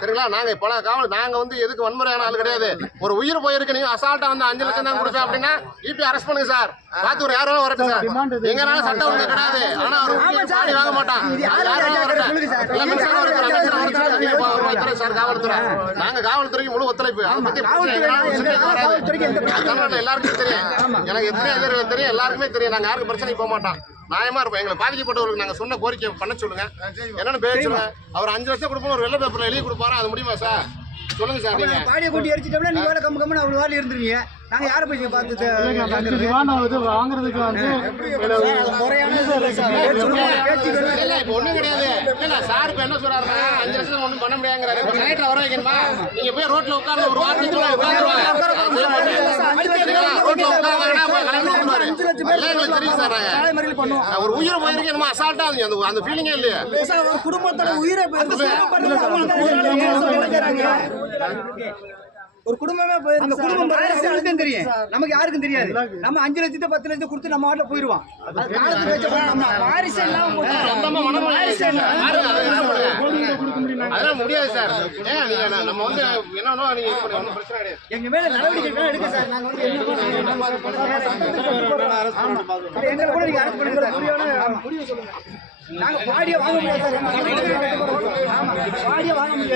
சரிங்களா? நாங்க இப்ப காவல் நாங்க வந்து எதுக்கு வன்முறையான ஆள் கிடையாது. ஒரு உயிர் போயிருக்கு, நீங்க அசால்ட்டா வந்து 5 லட்சம் தான் கொடுப்பேன் அப்படின்னா இபி அரெஸ்ட் பண்ணுங்க சார். பார்த்து ஒரு யாரும் வரட்டும் சார். எங்கனால சட்டம் ஒழுங்கு கிடையாது. ஆனா அவர் பாடி வாங்க மாட்டான். சார் காவல்துறை, நாங்க காவல்துறைக்கு முழு ஒத்துழைப்பு. அதை பத்தி தமிழ்நாட்டில் எல்லாருக்கும் தெரியும். எனக்கு எத்தனை தெரியும், எல்லாருக்குமே தெரியும். நாங்க யாருக்கும் பிரச்சனைக்கு போக மாட்டோம். நியாயமா இருப்போம். எங்களை பாதிக்கப்பட்டவர்களுக்கு நாங்க சொன்ன கோரிக்கை பண்ண சொல்லுங்க. என்னன்னு பேசுங்க. அவர் 5 லட்சம் கொடுப்போம், ஒரு வெள்ளை பேப்பர்ல எழுதி கொடுப்பாரு. அது முடியுமா சார்? சொல்லுங்க சார். நீங்க பாடியை கூட்டி எரிச்சிட்டோம்னா நீங்க வேலை கம்மு அவ்வளவு வேலை இருந்துருவீங்க. நாங்க யாரை போய் பார்த்து வாங்குறதுக்கு வந்து இப்ப ஒண்ணும் கிடையாது. இல்ல சார் இப்ப என்ன சொல்றாருன்னா 5 லட்சம் ஒண்ணும் பண்ண முடியாங்கிறாரு. கலெக்டர் வர வைக்கணுமா? நீங்க போய் ரோட்ல உட்கார்ந்து ஒரு வாரத்துக்கு உட்காந்துருவாங்க. ரோட்ல உட்கார்ந்து தெரியும் சார். ஒரு உயிரை போயிருக்கு நம்ம அசால்ட்டா அந்த ஃபீலிங்கே இல்லையா? ஒரு குடும்பத்தோட உயிரை ஒரு குடும்பமே போயிருக்கு. அந்த குடும்பம் தெரியும், நமக்கு யாருக்கும் தெரியாது. நம்ம 5 லட்சத்தை 10 லட்சம் கொடுத்து நம்ம வாட்டில் போயிடுவோம். அதெல்லாம் முடியாது சார். நம்ம வந்து என்னன்னா நீங்க பிரச்சனை கிடையாது. எங்க மேல நடவடிக்கை எடுக்க சார். நாங்க வந்து எங்களை கூட நீங்க அரெஸ்ட் பண்ணுங்க. நாங்க பாடியை வாங்க முடியாது சார். பாடியை வாங்க முடியாது.